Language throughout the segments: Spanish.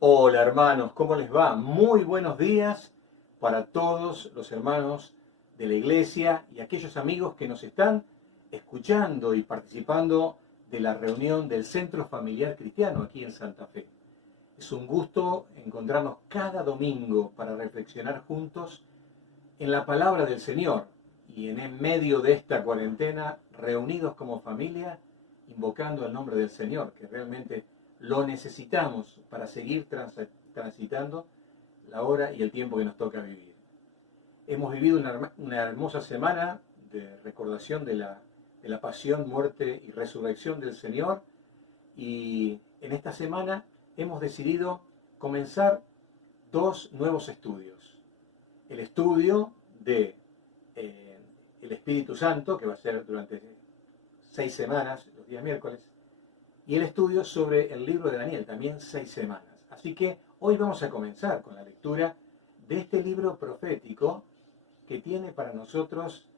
Hola hermanos, ¿cómo les va? Muy buenos días para todos los hermanos de la iglesia y aquellos amigos que nos están escuchando y participando de la reunión del Centro Familiar Cristiano aquí en Santa Fe. Es un gusto encontrarnos cada domingo para reflexionar juntos en la palabra del Señor y en medio de esta cuarentena reunidos como familia invocando el nombre del Señor, que realmente lo necesitamos para seguir transitando la hora y el tiempo que nos toca vivir. Hemos vivido una hermosa semana de recordación de la pasión, muerte y resurrección del Señor, y en esta semana hemos decidido comenzar dos nuevos estudios. El estudio de el Espíritu Santo, que va a ser durante 6 semanas, los días miércoles, y el estudio sobre el libro de Daniel, también 6 semanas. Así que hoy vamos a comenzar con la lectura de este libro profético que tiene para nosotros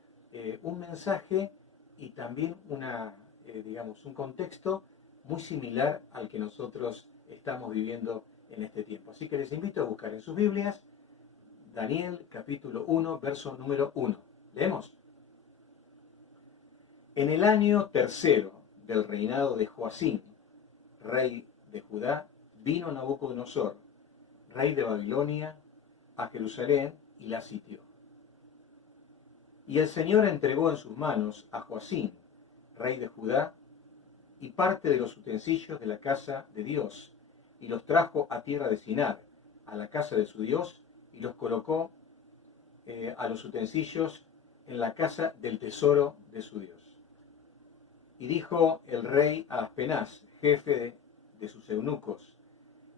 un mensaje y también un contexto muy similar al que nosotros estamos viviendo en este tiempo. Así que les invito a buscar en sus Biblias Daniel capítulo 1, verso número 1. Leemos. En el año tercero del reinado de Joacim, rey de Judá, vino Nabucodonosor, rey de Babilonia, a Jerusalén y la sitió. Y el Señor entregó en sus manos a Joacim, rey de Judá, y parte de los utensilios de la casa de Dios, y los trajo a tierra de Sinar, a la casa de su Dios, y los colocó a los utensilios en la casa del tesoro de su Dios. Y dijo el rey a Aspenaz, jefe de sus eunucos,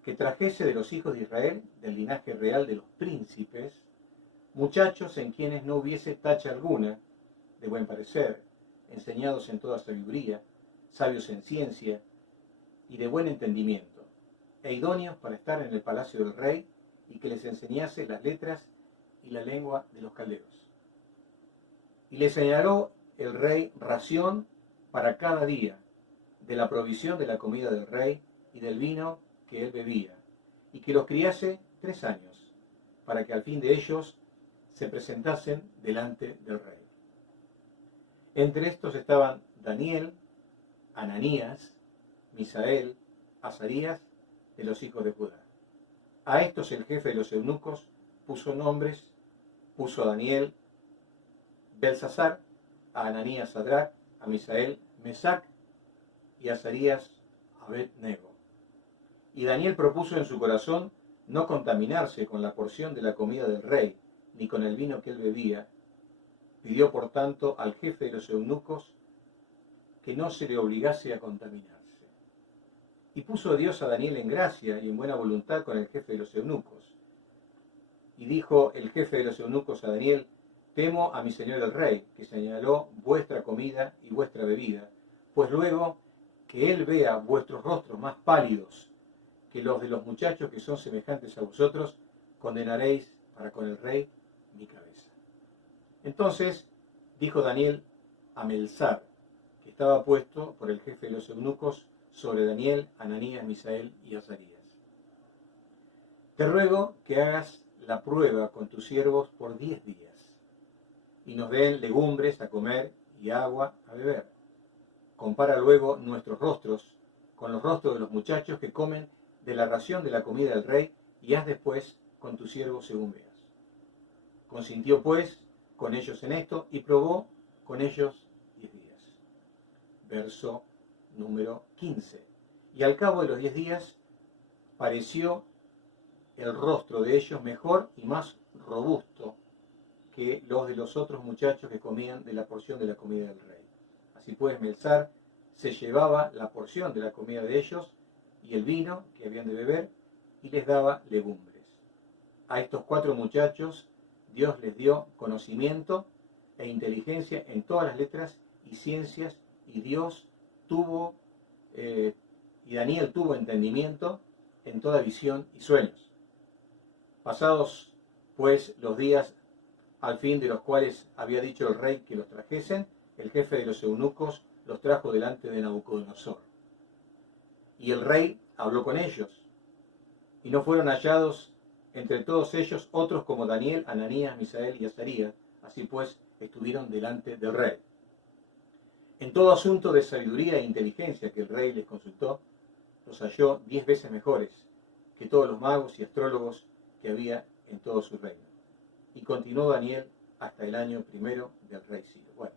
que trajese de los hijos de Israel, del linaje real de los príncipes, muchachos en quienes no hubiese tacha alguna, de buen parecer, enseñados en toda sabiduría, sabios en ciencia y de buen entendimiento, e idóneos para estar en el palacio del rey, y que les enseñase las letras y la lengua de los caldeos. Y le señaló el rey ración para cada día, de la provisión de la comida del rey y del vino que él bebía, y que los criase 3 años, para que al fin de ellos se presentasen delante del rey. Entre estos estaban Daniel, Ananías, Misael, Azarías, de los hijos de Judá. A estos el jefe de los eunucos puso nombres, puso a Daniel Belsasar, a Ananías Sadrac, a Misael Mesac y a Azarías Abed-nego. Y Daniel propuso en su corazón no contaminarse con la porción de la comida del rey, ni con el vino que él bebía. Pidió por tanto al jefe de los eunucos que no se le obligase a contaminarse. Y puso Dios a Daniel en gracia y en buena voluntad con el jefe de los eunucos. Y dijo el jefe de los eunucos a Daniel: temo a mi señor el rey, que señaló vuestra comida y vuestra bebida, pues luego que él vea vuestros rostros más pálidos que los de los muchachos que son semejantes a vosotros, condenaréis para con el rey mi cabeza. Entonces dijo Daniel a Melzar, que estaba puesto por el jefe de los eunucos sobre Daniel, Ananías, Misael y Azarías: te ruego que hagas la prueba con tus siervos por 10 días, y nos den legumbres a comer y agua a beber. Compara luego nuestros rostros con los rostros de los muchachos que comen de la ración de la comida del rey, y haz después con tus siervos según veas. Consintió pues con ellos en esto, y probó con ellos 10 días. Verso número 15. Y al cabo de los 10 días pareció el rostro de ellos mejor y más robusto que los de los otros muchachos que comían de la porción de la comida del rey. Así pues, Melzar se llevaba la porción de la comida de ellos y el vino que habían de beber, y les daba legumbres. A estos 4 muchachos Dios les dio conocimiento e inteligencia en todas las letras y ciencias, y Daniel tuvo entendimiento en toda visión y sueños. Pasados pues los días al fin de los cuales había dicho el rey que los trajesen, el jefe de los eunucos los trajo delante de Nabucodonosor. Y el rey habló con ellos, y no fueron hallados entre todos ellos otros como Daniel, Ananías, Misael y Azarías. Así pues, estuvieron delante del rey. En todo asunto de sabiduría e inteligencia que el rey les consultó, los halló 10 veces mejores que todos los magos y astrólogos que había en todo su reino. Y continuó Daniel hasta el año primero del rey Ciro. Bueno,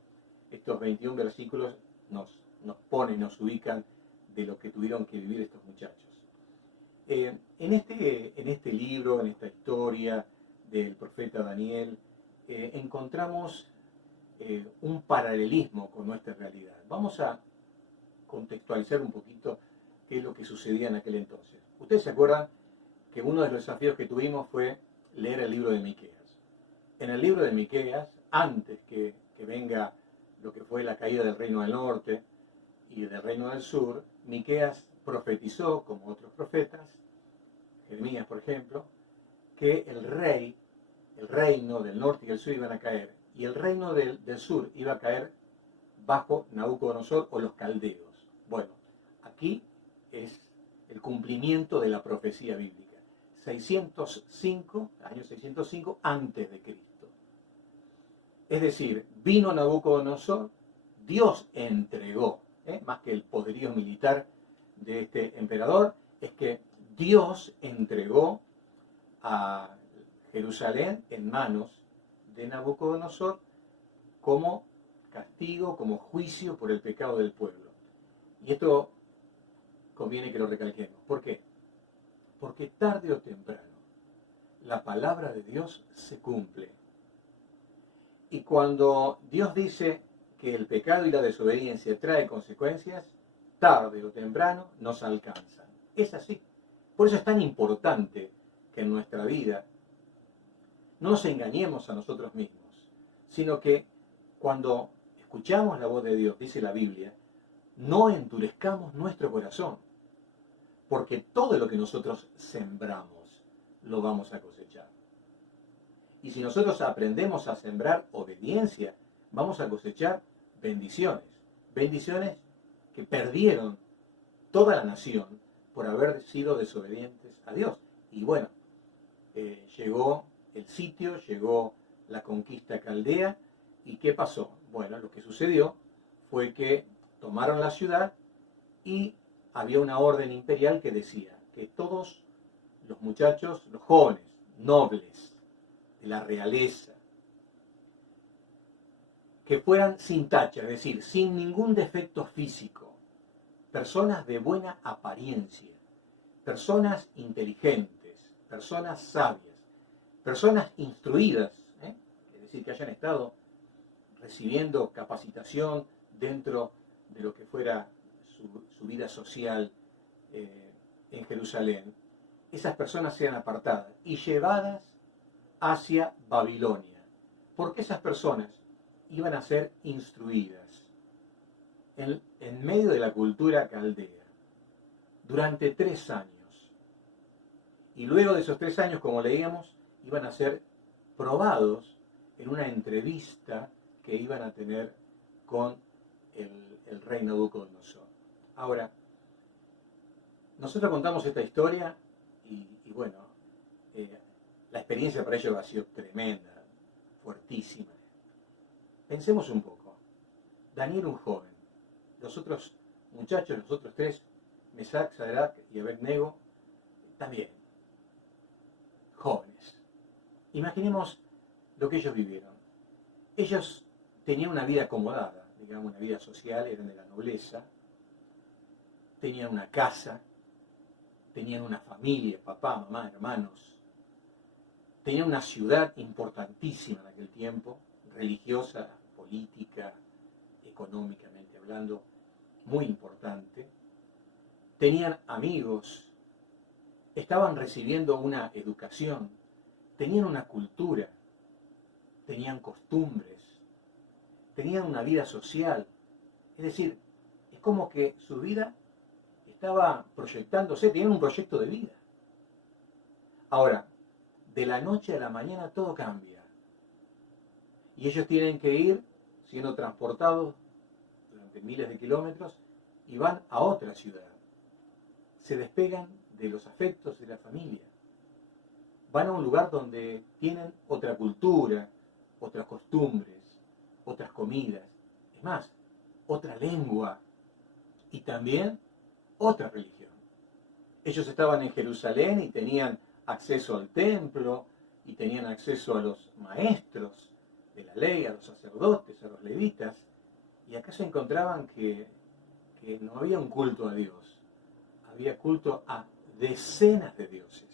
estos 21 versículos nos nos ubican de lo que tuvieron que vivir estos muchachos. En este libro, en esta historia del profeta Daniel, encontramos un paralelismo con nuestra realidad. Vamos a contextualizar un poquito qué es lo que sucedía en aquel entonces. Ustedes se acuerdan que uno de los desafíos que tuvimos fue leer el libro de Miqueas. En el libro de Miqueas, antes que venga lo que fue la caída del reino del norte y del reino del sur, Miqueas profetizó, como otros profetas, Jeremías por ejemplo, que el reino del norte y del sur iban a caer, y el reino del sur iba a caer bajo Nabucodonosor o los caldeos. Bueno, aquí es el cumplimiento de la profecía bíblica. 605, año 605 antes de Cristo. Es decir, vino Nabucodonosor, Dios entregó, más que el poderío militar de este emperador, es que Dios entregó a Jerusalén en manos de Nabucodonosor como castigo, como juicio por el pecado del pueblo. Y esto conviene que lo recalquemos. ¿Por qué? Porque tarde o temprano la palabra de Dios se cumple. Y cuando Dios dice que el pecado y la desobediencia trae consecuencias, tarde o temprano nos alcanzan. Es así. Por eso es tan importante que en nuestra vida no nos engañemos a nosotros mismos, sino que cuando escuchamos la voz de Dios, dice la Biblia, no endurezcamos nuestro corazón, porque todo lo que nosotros sembramos lo vamos a cosechar. Y si nosotros aprendemos a sembrar obediencia, vamos a cosechar bendiciones. Bendiciones que perdieron toda la nación por haber sido desobedientes a Dios. Y bueno, llegó el sitio, llegó la conquista caldea, ¿y qué pasó? Bueno, lo que sucedió fue que tomaron la ciudad y había una orden imperial que decía que todos los muchachos, los jóvenes, nobles, de la realeza, que fueran sin tacha, es decir, sin ningún defecto físico, personas de buena apariencia, personas inteligentes, personas sabias, personas instruidas, es decir, que hayan estado recibiendo capacitación dentro de lo que fuera su vida social en Jerusalén, esas personas sean apartadas y llevadas hacia Babilonia, porque esas personas iban a ser instruidas en medio de la cultura caldea durante 3 años. Y luego de esos 3 años, como leíamos, iban a ser probados en una entrevista que iban a tener con el rey Nabucodonosor. Ahora, nosotros contamos esta historia y bueno, la experiencia para ellos ha sido tremenda, fuertísima. Pensemos un poco. Daniel, un joven. Los otros muchachos, los otros 3, Mesac, Sadrach y Abednego, también jóvenes. Imaginemos lo que ellos vivieron. Ellos tenían una vida acomodada, digamos, una vida social, eran de la nobleza, tenían una casa, tenían una familia, papá, mamá, hermanos, tenían una ciudad importantísima en aquel tiempo, religiosa, política, económicamente hablando, muy importante. Tenían amigos, estaban recibiendo una educación, tenían una cultura, tenían costumbres, tenían una vida social. Es decir, es como que su vida estaba proyectándose, tenían un proyecto de vida. Ahora, de la noche a la mañana todo cambia. Y ellos tienen que ir siendo transportados durante miles de kilómetros y van a otra ciudad. Se despegan de los afectos de la familia. Van a un lugar donde tienen otra cultura, otras costumbres, otras comidas, es más, otra lengua y también otra religión. Ellos estaban en Jerusalén y tenían acceso al templo y tenían acceso a los maestros de la ley, a los sacerdotes, a los levitas, y acá se encontraban que no había un culto a Dios, había culto a decenas de dioses.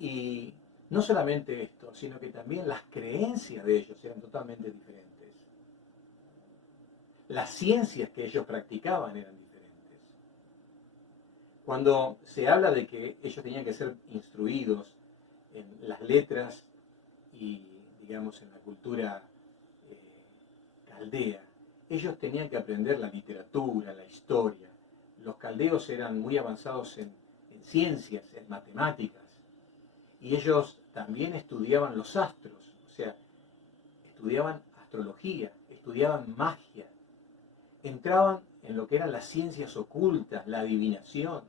Y no solamente esto, sino que también las creencias de ellos eran totalmente diferentes. Las ciencias que ellos practicaban eran diferentes. Cuando se habla de que ellos tenían que ser instruidos en las letras y, digamos, en la cultura caldea, ellos tenían que aprender la literatura, la historia. Los caldeos eran muy avanzados en ciencias, en matemáticas, y ellos también estudiaban los astros, o sea, estudiaban astrología, estudiaban magia, entraban en lo que eran las ciencias ocultas, la adivinación.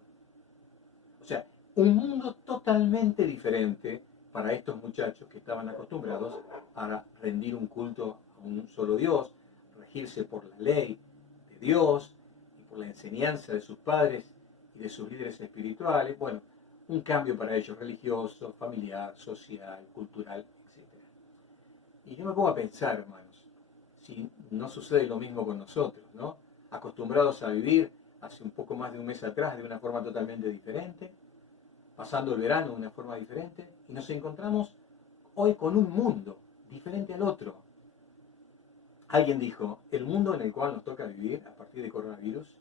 O sea, un mundo totalmente diferente para estos muchachos que estaban acostumbrados a rendir un culto a un solo Dios, regirse por la ley de Dios y por la enseñanza de sus padres y de sus líderes espirituales. Bueno, un cambio para ellos religioso, familiar, social, cultural, etc. Y yo me pongo a pensar, hermanos, si no sucede lo mismo con nosotros, ¿no? Acostumbrados a vivir hace un poco más de un mes atrás de una forma totalmente diferente, pasando el verano de una forma diferente, y nos encontramos hoy con un mundo diferente al otro. Alguien dijo, el mundo en el cual nos toca vivir a partir de coronavirus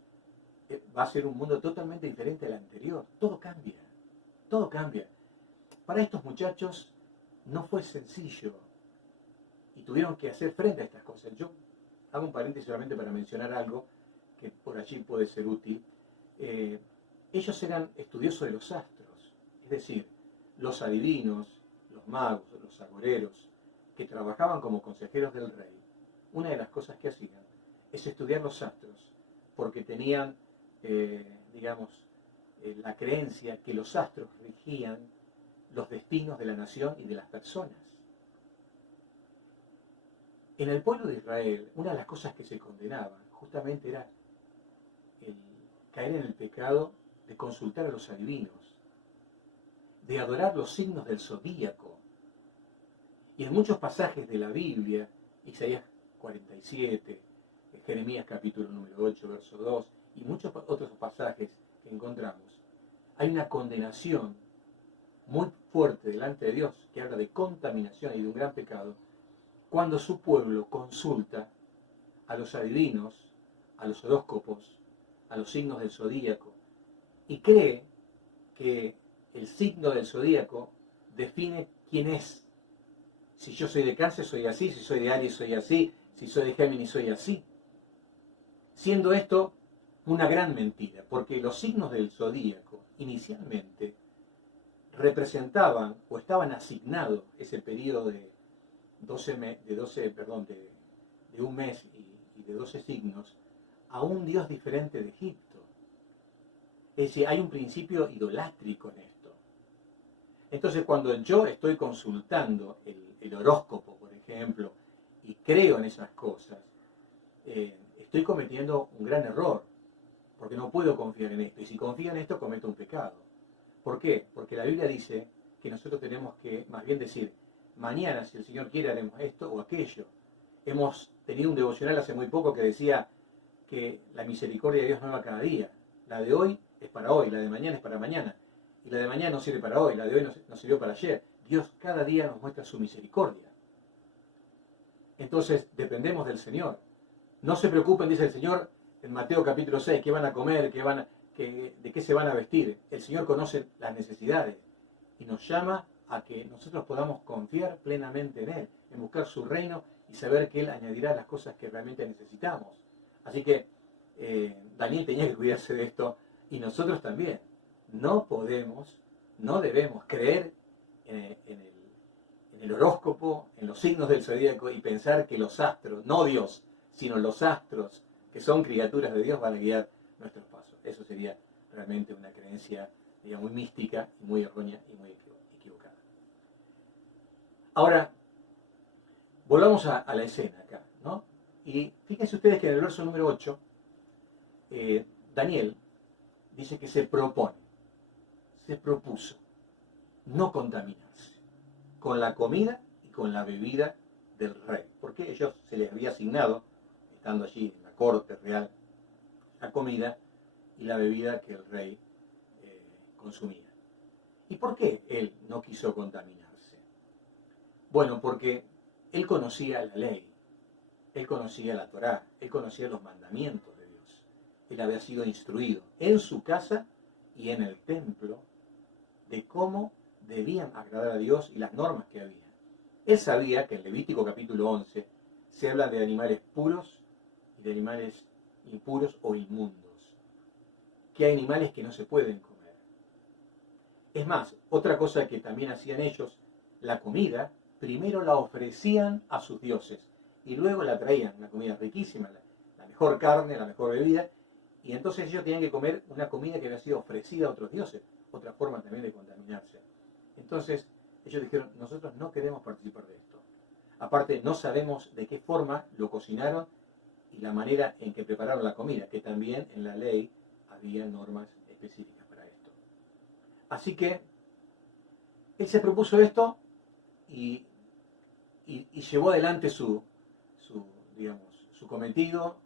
va a ser un mundo totalmente diferente al anterior. Todo cambia, todo cambia. Para estos muchachos no fue sencillo y tuvieron que hacer frente a estas cosas. Yo hago un paréntesis solamente para mencionar algo que por allí puede ser útil. Ellos eran estudiosos de los astros, es decir, los adivinos, los magos, los agoreros, que trabajaban como consejeros del rey. Una de las cosas que hacían es estudiar los astros, porque tenían, la creencia que los astros regían los destinos de la nación y de las personas. En el pueblo de Israel, una de las cosas que se condenaban justamente era el caer en el pecado de consultar a los adivinos, de adorar los signos del zodíaco. Y en muchos pasajes de la Biblia, Isaías 47, Jeremías capítulo número 8, verso 2, y muchos otros pasajes que encontramos, hay una condenación muy fuerte delante de Dios que habla de contaminación y de un gran pecado, cuando su pueblo consulta a los adivinos, a los horóscopos, a los signos del zodíaco, y cree que el signo del zodíaco define quién es. Si yo soy de Cáncer, soy así; si soy de Aries, soy así; si soy de Géminis, soy así. Siendo esto una gran mentira, porque los signos del zodíaco inicialmente representaban o estaban asignados ese periodo de un mes y de 12 signos a un dios diferente de Egipto. Es decir, hay un principio idolátrico en esto. Entonces, cuando yo estoy consultando el horóscopo, por ejemplo, y creo en esas cosas, estoy cometiendo un gran error, porque no puedo confiar en esto. Y si confío en esto, cometo un pecado. ¿Por qué? Porque la Biblia dice que nosotros tenemos que más bien decir, mañana, si el Señor quiere, haremos esto o aquello. Hemos tenido un devocional hace muy poco que decía que la misericordia de Dios nueva cada día. La de hoy es para hoy, la de mañana es para mañana. Y la de mañana no sirve para hoy, la de hoy no sirvió para ayer. Dios cada día nos muestra su misericordia. Entonces, dependemos del Señor. No se preocupen, dice el Señor en Mateo capítulo 6, qué van a comer, de qué se van a vestir. El Señor conoce las necesidades y nos llama a que nosotros podamos confiar plenamente en Él, en buscar su reino y saber que Él añadirá las cosas que realmente necesitamos. Así que Daniel tenía que cuidarse de esto y nosotros también. No debemos creer en el horóscopo, en los signos del zodíaco y pensar que los astros, no Dios, sino los astros, que son criaturas de Dios, van a guiar nuestros pasos. Eso sería realmente una creencia, digamos, muy mística y muy errónea y muy equivocada. Ahora, volvamos a la escena acá, ¿no? Y fíjense ustedes que en el verso número 8, Daniel dice que se propuso no contaminarse con la comida y con la bebida del rey, porque ellos se les había asignado, estando allí en la corte real, la comida y la bebida que el rey consumía. ¿Y por qué él no quiso contaminarse? Bueno, porque él conocía la ley, él conocía la Torá, él conocía los mandamientos de Dios. Él había sido instruido en su casa y en el templo de cómo debían agradar a Dios y las normas que había. Él sabía que en Levítico capítulo 11 se habla de animales puros y de animales impuros o inmundos, que hay animales que no se pueden comer. Es más, otra cosa que también hacían ellos, la comida, primero la ofrecían a sus dioses y luego la traían, una comida riquísima, la mejor carne, la mejor bebida, y entonces ellos tenían que comer una comida que había sido ofrecida a otros dioses, otra forma también de contaminarse. Entonces ellos dijeron, nosotros no queremos participar de esto. Aparte, no sabemos de qué forma lo cocinaron y la manera en que prepararon la comida, que también en la ley había normas específicas para esto. Así que él se propuso esto y llevó adelante su cometido,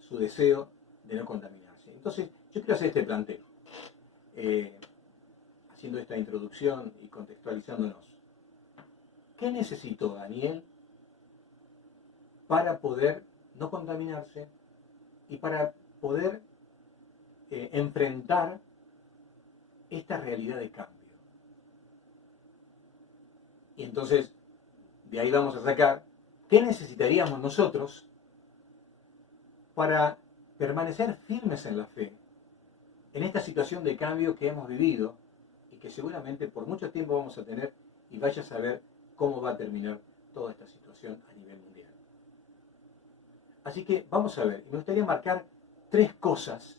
su deseo de no contaminarse. Entonces, yo quiero hacer este planteo, haciendo esta introducción y contextualizándonos. ¿Qué necesitó Daniel para poder no contaminarse y para poder enfrentar esta realidad de cambio? Y entonces, de ahí vamos a sacar, ¿qué necesitaríamos nosotros para permanecer firmes en la fe, en esta situación de cambio que hemos vivido y que seguramente por mucho tiempo vamos a tener, y vaya a saber cómo va a terminar toda esta situación a nivel mundial? Así que vamos a ver, y me gustaría marcar 3 cosas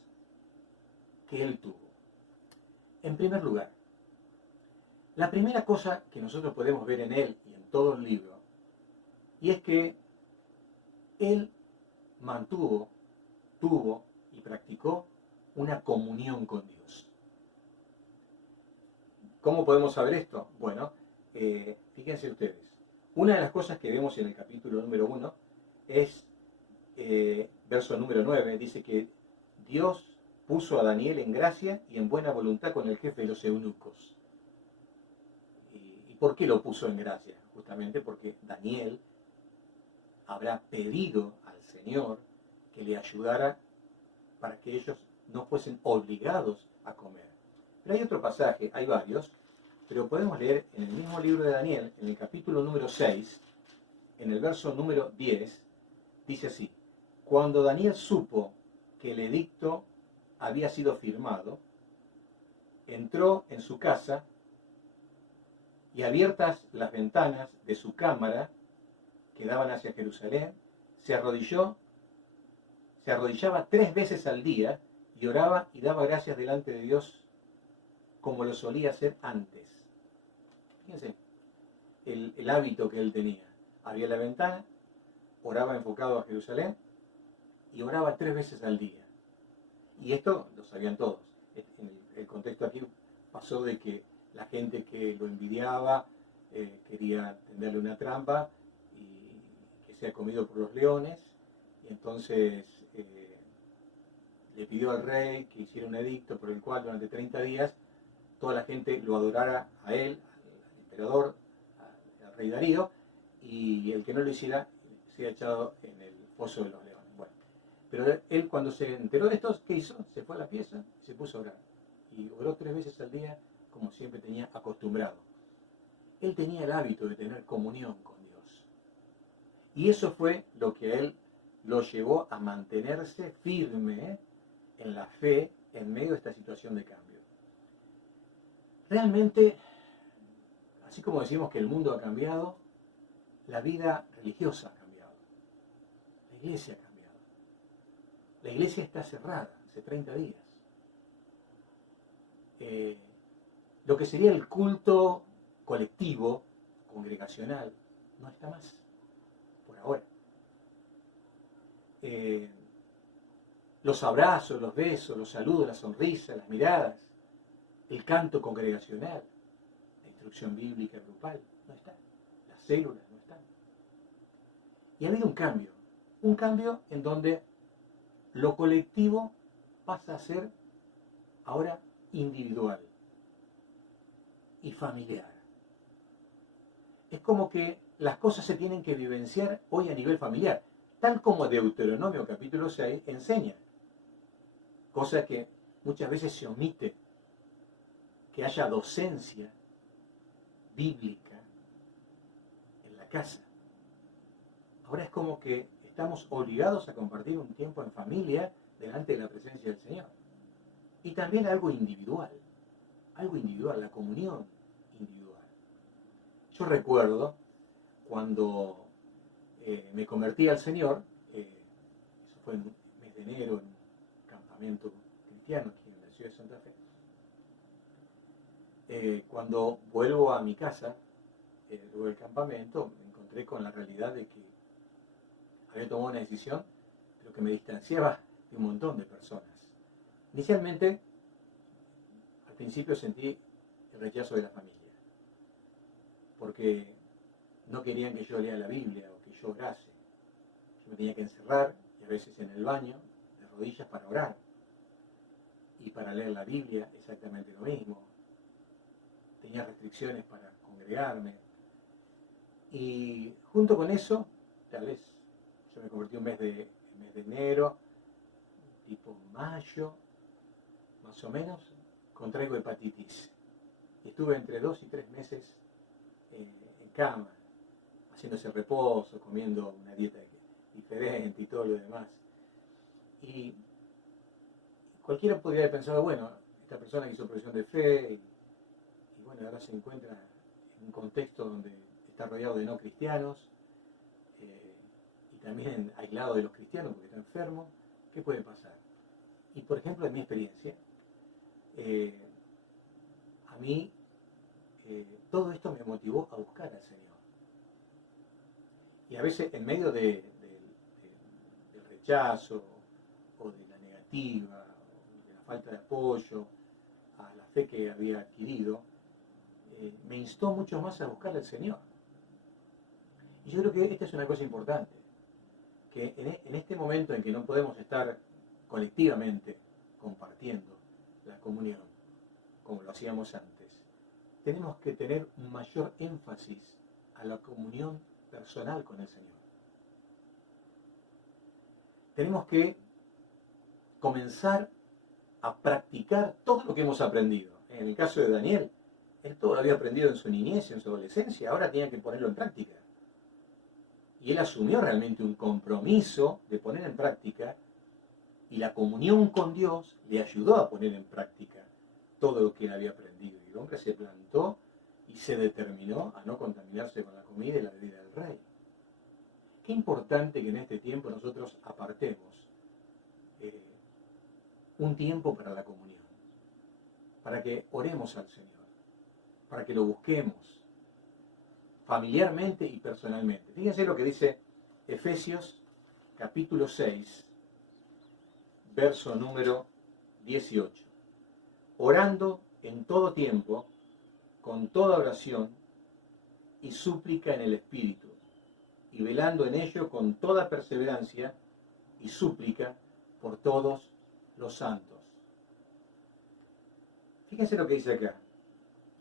que él tuvo. En primer lugar, la primera cosa que nosotros podemos ver en él y en todo el libro, y es que él tuvo y practicó una comunión con Dios. ¿Cómo podemos saber esto? Bueno, fíjense ustedes. Una de las cosas que vemos en el capítulo número 1 es, verso número 9, dice que Dios puso a Daniel en gracia y en buena voluntad con el jefe de los eunucos. ¿Y por qué lo puso en gracia? Justamente porque Daniel habrá pedido al Señor que le ayudara para que ellos no fuesen obligados a comer. Pero hay otro pasaje, hay varios, pero podemos leer en el mismo libro de Daniel, en el capítulo número 6, en el verso número 10, dice así: cuando Daniel supo que el edicto había sido firmado, entró en su casa y abiertas las ventanas de su cámara que daban hacia Jerusalén, se arrodillaba 3 veces al día y oraba y daba gracias delante de Dios como lo solía hacer antes. Fíjense el hábito que él tenía. Abría la ventana, oraba enfocado a Jerusalén y oraba 3 veces al día. Y esto lo sabían todos. En el contexto aquí pasó de que la gente que lo envidiaba quería tenderle una trampa y que sea comido por los leones. Y entonces le pidió al rey que hiciera un edicto por el cual durante 30 días toda la gente lo adorara a él, al emperador, al rey Darío, y el que no lo hiciera sea echado en el foso de los leones. Bueno, pero él cuando se enteró de esto, ¿qué hizo? Se fue a la pieza y se puso a orar. Y oró 3 veces al día, como siempre tenía acostumbrado. Él tenía el hábito de tener comunión con Dios. Y eso fue lo que a él lo llevó a mantenerse firme en la fe en medio de esta situación de cambio. Realmente, así como decimos que el mundo ha cambiado, la vida religiosa ha cambiado. La iglesia ha cambiado. La iglesia está cerrada hace 30 días. lo que sería el culto colectivo, congregacional, no está más, por ahora. Los abrazos, los besos, los saludos, las sonrisas, las miradas, el canto congregacional, la instrucción bíblica grupal, no está. Las células no están. Y ha habido un cambio en donde lo colectivo pasa a ser ahora individual y familiar. Es como que las cosas se tienen que vivenciar hoy a nivel familiar, tal como Deuteronomio capítulo 6 enseña, cosa que muchas veces se omite, que haya docencia bíblica en la casa. Ahora es como que estamos obligados a compartir un tiempo en familia delante de la presencia del Señor. Y también algo individual, la comunión individual. Yo recuerdo cuando me convertí al Señor, eso fue en el mes de enero, en un campamento cristiano aquí en la ciudad de Santa Fe. Cuando vuelvo a mi casa, luego del campamento, me encontré con la realidad de que había tomado una decisión, pero que me distanciaba de un montón de personas. Inicialmente, al principio sentí el rechazo de la familia, porque no querían que yo lea la Biblia o que yo orase. Yo me tenía que encerrar, y a veces en el baño, de rodillas para orar. Y para leer la Biblia, exactamente lo mismo. Tenía restricciones para congregarme. Y junto con eso, tal vez yo me convertí en mes de enero, tipo mayo, más o menos, contraigo hepatitis. Y estuve entre 2 y 3 meses en cama, haciéndose reposo, comiendo una dieta diferente y todo lo demás. Y cualquiera podría haber pensado, bueno, esta persona hizo profesión de fe y bueno, ahora se encuentra en un contexto donde está rodeado de no cristianos y también aislado de los cristianos porque está enfermo. ¿Qué puede pasar? Y por ejemplo, en mi experiencia, a mí todo esto me motivó a buscar al Señor. Y a veces en medio del rechazo o de la negativa o de la falta de apoyo a la fe que había adquirido, me instó mucho más a buscar al Señor. Y yo creo que esta es una cosa importante, que en este momento en que no podemos estar colectivamente compartiendo la comunión como lo hacíamos antes, tenemos que tener un mayor énfasis a la comunión personal con el Señor. Tenemos que comenzar a practicar todo lo que hemos aprendido. En el caso de Daniel, él todo lo había aprendido en su niñez, en su adolescencia, ahora tenía que ponerlo en práctica. Y él asumió realmente un compromiso de poner en práctica, y la comunión con Dios le ayudó a poner en práctica todo lo que él había aprendido. Y el hombre se plantó y se determinó a no contaminarse con la comida y la bebida del rey. Qué importante que en este tiempo nosotros apartemos un tiempo para la comunión, para que oremos al Señor, para que lo busquemos familiarmente y personalmente. Fíjense lo que dice Efesios capítulo 6, verso número 18. Orando en todo tiempo, con toda oración y súplica en el Espíritu, y velando en ello con toda perseverancia y súplica por todos los santos. Fíjense lo que dice acá.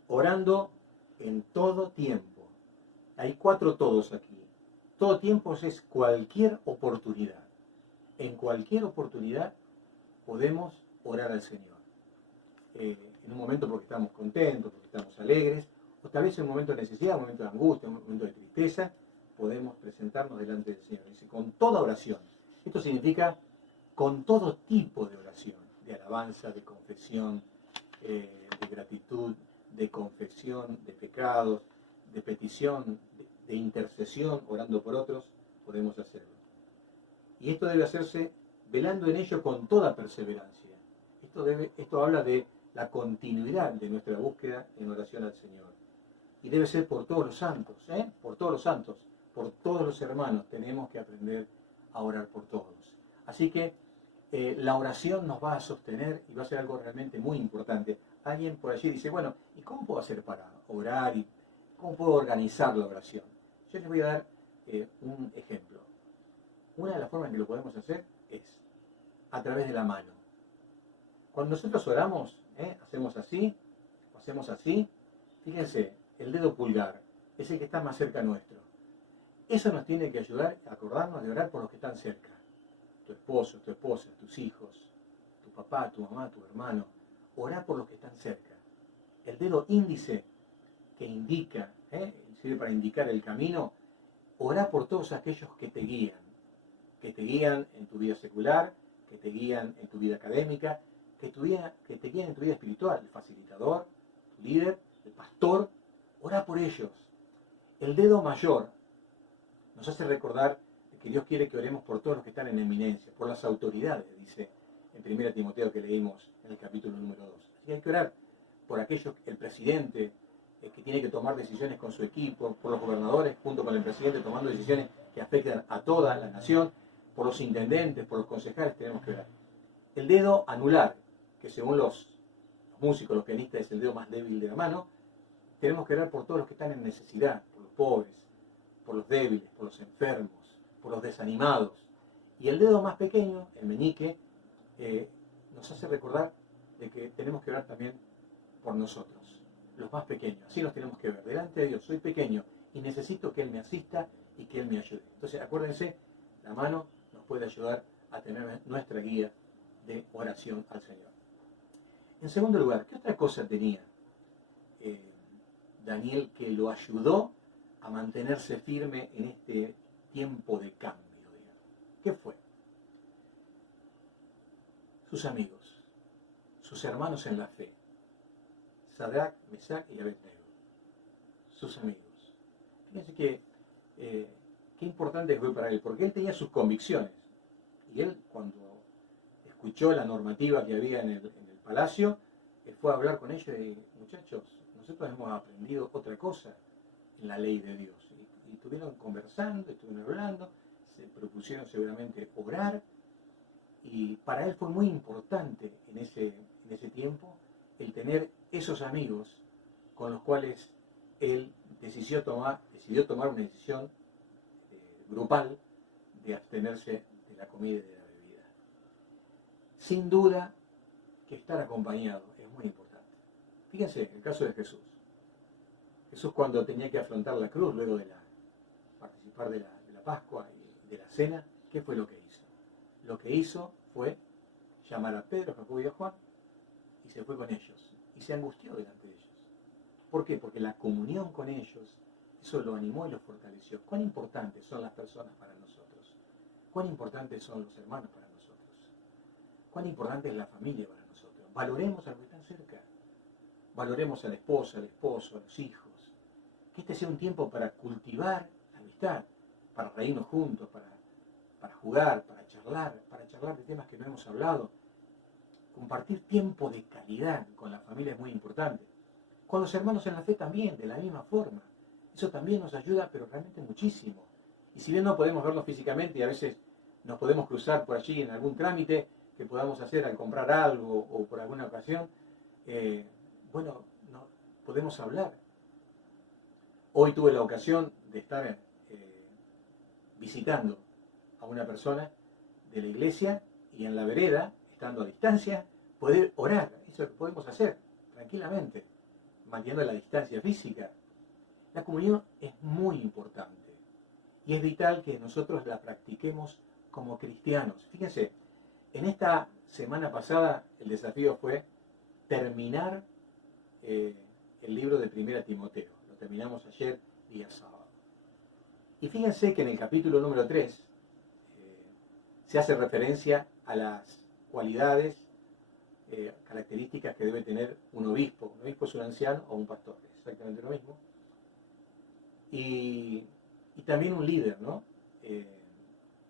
Orando en todo tiempo. Hay 4 todos aquí. Todo tiempo es cualquier oportunidad. En cualquier oportunidad podemos orar al Señor. En un momento porque estamos contentos, porque estamos alegres, o tal vez en un momento de necesidad, un momento de angustia, un momento de tristeza, podemos presentarnos delante del Señor. Dice, con toda oración. Esto significa con todo tipo de oración, de alabanza, de confesión, de gratitud, de confesión de pecados, de petición, de intercesión, orando por otros, podemos hacerlo. Y esto debe hacerse velando en ello con toda perseverancia. Esto habla de la continuidad de nuestra búsqueda en oración al Señor. Y debe ser por todos los santos, por todos los santos, por todos los hermanos. Tenemos que aprender a orar por todos. Así que la oración nos va a sostener y va a ser algo realmente muy importante. Alguien por allí dice, bueno, ¿y cómo puedo hacer para orar? ¿Y cómo puedo organizar la oración? Yo les voy a dar un ejemplo. Una de las formas en que lo podemos hacer es a través de la mano. Cuando nosotros oramos, hacemos así, fíjense, el dedo pulgar es el que está más cerca nuestro. Eso nos tiene que ayudar a acordarnos de orar por los que están cerca. Tu esposo, tu esposa, tus hijos, tu papá, tu mamá, tu hermano. Orar por los que están cerca. El dedo índice que indica, sirve para indicar el camino. Orar por todos aquellos que te guían en tu vida secular, que te guían en tu vida académica, que te guían en tu vida espiritual, el facilitador, tu líder, el pastor. Ora por ellos. El dedo mayor nos hace recordar que Dios quiere que oremos por todos los que están en eminencia, por las autoridades, dice en 1 Timoteo que leímos en el capítulo número 2. Así que hay que orar por aquellos, el presidente que tiene que tomar decisiones con su equipo, por los gobernadores junto con el presidente tomando decisiones que afectan a toda la nación, por los intendentes, por los concejales, tenemos que orar. El dedo anular, que según los músicos, los pianistas, es el dedo más débil de la mano, tenemos que orar por todos los que están en necesidad, por los pobres, por los débiles, por los enfermos, por los desanimados. Y el dedo más pequeño, el meñique, nos hace recordar de que tenemos que orar también por nosotros, los más pequeños. Así nos tenemos que ver delante de Dios. Soy pequeño y necesito que Él me asista y que Él me ayude. Entonces, acuérdense, la mano nos puede ayudar a tener nuestra guía de oración al Señor. En segundo lugar, ¿qué otra cosa tenía Daniel que lo ayudó a mantenerse firme en este tiempo de cambio, digamos? ¿Qué fue? Sus amigos, sus hermanos en la fe, Sadrach, Mesach y Abednego, sus amigos. Fíjense que qué importante fue para él, porque él tenía sus convicciones. Y él, cuando escuchó la normativa que había en el palacio, él fue a hablar con ellos y muchachos, nosotros hemos aprendido otra cosa en la ley de Dios. Y estuvieron conversando, estuvieron hablando, se propusieron seguramente orar, y para él fue muy importante en ese tiempo el tener esos amigos con los cuales él decidió tomar una decisión grupal de abstenerse de la comida y de la bebida. Sin duda que estar acompañado es muy importante. Fíjense, el caso de Jesús. Jesús, cuando tenía que afrontar la cruz, luego de participar de la Pascua y de la Cena, ¿qué fue lo que hizo? Lo que hizo fue llamar a Pedro, Jacobo y a Juan, y se fue con ellos, y se angustió delante de ellos. ¿Por qué? Porque la comunión con ellos, eso lo animó y lo fortaleció. ¿Cuán importantes son las personas para nosotros? ¿Cuán importantes son los hermanos para nosotros? ¿Cuán importante es la familia para nosotros? Valoremos a los que están cerca. Valoremos a la esposa, al esposo, a los hijos. Que este sea un tiempo para cultivar la amistad, para reírnos juntos, para jugar, para charlar de temas que no hemos hablado. Compartir tiempo de calidad con la familia es muy importante. Con los hermanos en la fe también, de la misma forma. Eso también nos ayuda, pero realmente muchísimo. Y si bien no podemos vernos físicamente y a veces nos podemos cruzar por allí en algún trámite que podamos hacer al comprar algo o por alguna ocasión, no, podemos hablar. Hoy tuve la ocasión de estar visitando a una persona de la iglesia y en la vereda, estando a distancia, poder orar. Eso lo podemos hacer tranquilamente, manteniendo la distancia física. La comunión es muy importante y es vital que nosotros la practiquemos como cristianos. Fíjense, en esta semana pasada el desafío fue terminar el libro de 1 Timoteo. Lo terminamos ayer, día sábado. Y fíjense que en el capítulo número 3 se hace referencia a las cualidades, características que debe tener un obispo. Un obispo es un anciano o un pastor, es exactamente lo mismo. Y también un líder, ¿no?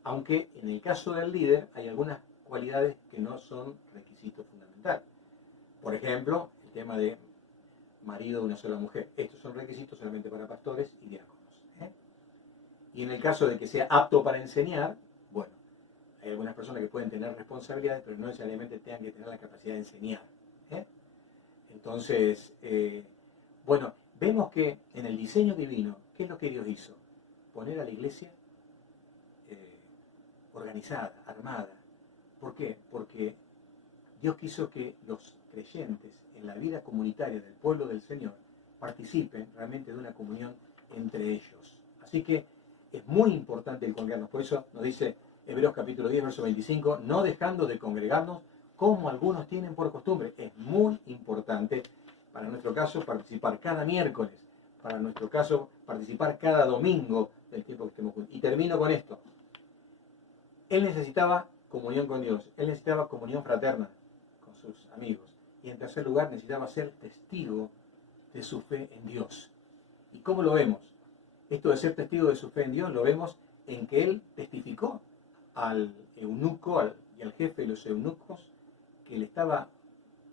Aunque en el caso del líder hay algunas cualidades que no son requisito fundamental. Por ejemplo, el tema de marido de una sola mujer. Estos son requisitos solamente para pastores y diáconos. Y en el caso de que sea apto para enseñar, bueno, hay algunas personas que pueden tener responsabilidades, pero no necesariamente tengan que tener la capacidad de enseñar. Entonces, bueno, vemos que en el diseño divino, ¿qué es lo que Dios hizo? Poner a la iglesia organizada, armada. ¿Por qué? Porque Dios quiso que los creyentes en la vida comunitaria del pueblo del Señor participen realmente de una comunión entre ellos. Así que es muy importante el congregarnos. Por eso nos dice Hebreos capítulo 10, verso 25, no dejando de congregarnos como algunos tienen por costumbre. Es muy importante, para nuestro caso, participar cada miércoles. Para nuestro caso, participar cada domingo del tiempo que estemos juntos. Y termino con esto. Él necesitaba comunión con Dios. Él necesitaba comunión fraterna con sus amigos. Y en tercer lugar, necesitaba ser testigo de su fe en Dios. ¿Y cómo lo vemos? Esto de ser testigo de su fe en Dios lo vemos en que él testificó al eunuco y al jefe de los eunucos que le estaba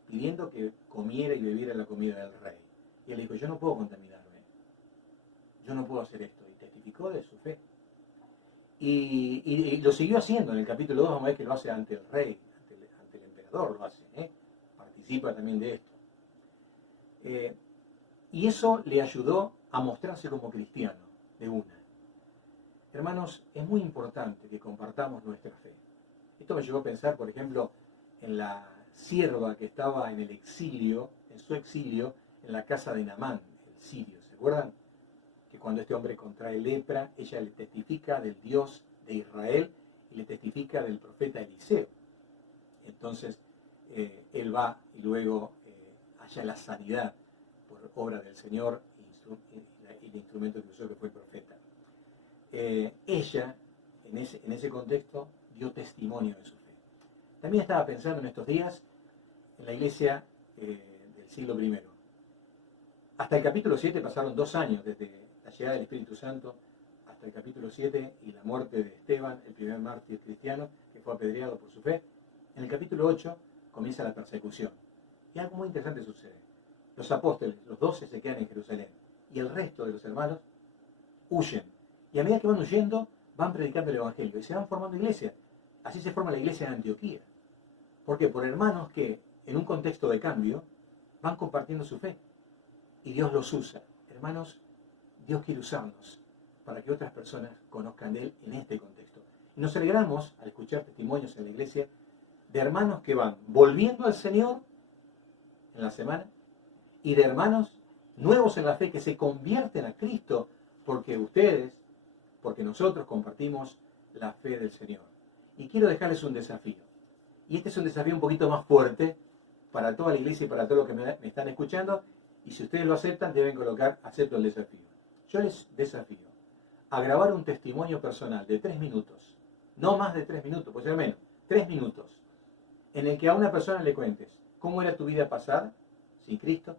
pidiendo que comiera y bebiera la comida del rey. Y él dijo, yo no puedo contaminarme, yo no puedo hacer esto. Y testificó de su fe. Y lo siguió haciendo. En el capítulo 2 vamos a ver que lo hace ante el rey, ante el emperador lo hace. Participa también de esto. Y eso le ayudó a mostrarse como cristiano de una. Hermanos, es muy importante que compartamos nuestra fe. Esto me llevó a pensar, por ejemplo, en la sierva que estaba en el exilio, en su exilio, en la casa de Naamán, el sirio. ¿Se acuerdan? Que cuando este hombre contrae lepra, ella le testifica del Dios de Israel y le testifica del profeta Eliseo. Entonces, él va y luego halla la sanidad por obra del Señor y el instrumento que usó, que fue el profeta. Ella, en ese contexto, dio testimonio de su fe. También estaba pensando en estos días en la iglesia del siglo I. Hasta el capítulo 7 pasaron 2 años desde la llegada del Espíritu Santo hasta el capítulo 7 y la muerte de Esteban, el primer mártir cristiano que fue apedreado por su fe. En el capítulo 8 comienza la persecución. Y algo muy interesante sucede. Los apóstoles, los 12, se quedan en Jerusalén y el resto de los hermanos huyen. Y a medida que van huyendo, van predicando el Evangelio y se van formando iglesias. Así se forma la iglesia en Antioquía. ¿Por qué? Por hermanos que, en un contexto de cambio, van compartiendo su fe. Y Dios los usa. Hermanos, Dios quiere usarnos para que otras personas conozcan de Él en este contexto. Y nos alegramos al escuchar testimonios en la iglesia de hermanos que van volviendo al Señor en la semana y de hermanos nuevos en la fe que se convierten a Cristo porque nosotros compartimos la fe del Señor. Y quiero dejarles un desafío. Y este es un desafío un poquito más fuerte para toda la iglesia y para todos los que me están escuchando. Y si ustedes lo aceptan, deben colocar, acepto el desafío. Yo les desafío a grabar un testimonio personal de 3 minutos. No más de 3 minutos, puede ser menos. 3 minutos. En el que a una persona le cuentes cómo era tu vida pasada sin Cristo,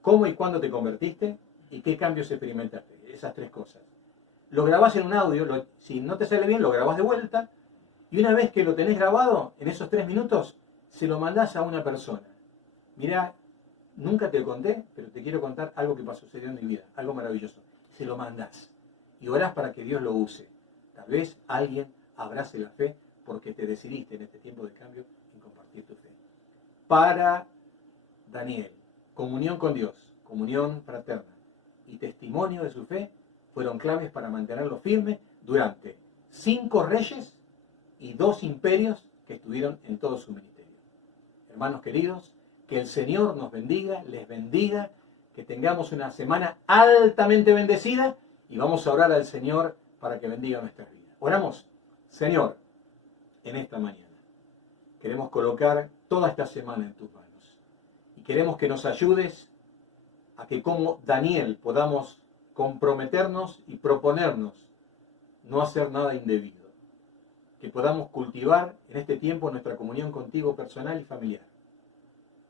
cómo y cuándo te convertiste y qué cambios experimentaste. Esas 3 cosas. Lo grabás en un audio, si no te sale bien, lo grabás de vuelta. Y una vez que lo tenés grabado, en esos 3 minutos, se lo mandás a una persona. Mirá, nunca te lo conté, pero te quiero contar algo que sucedió en mi vida, algo maravilloso. Se lo mandás y orás para que Dios lo use. Tal vez alguien abrace la fe porque te decidiste en este tiempo de cambio en compartir tu fe. Para Daniel, comunión con Dios, comunión fraterna y testimonio de su fe fueron claves para mantenerlo firme durante 5 reyes y 2 imperios que estuvieron en todo su ministerio. Hermanos queridos, que el Señor nos bendiga, les bendiga, que tengamos una semana altamente bendecida y vamos a orar al Señor para que bendiga nuestras vidas. Oramos. Señor, en esta mañana queremos colocar toda esta semana en tus manos y queremos que nos ayudes a que como Daniel podamos comprometernos y proponernos no hacer nada indebido, que podamos cultivar en este tiempo nuestra comunión contigo personal y familiar,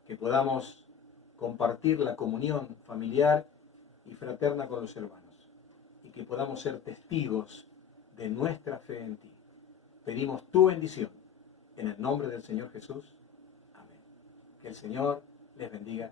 que podamos compartir la comunión familiar y fraterna con los hermanos y que podamos ser testigos de nuestra fe en ti. Pedimos tu bendición en el nombre del Señor Jesús. Amén. Que el Señor les bendiga.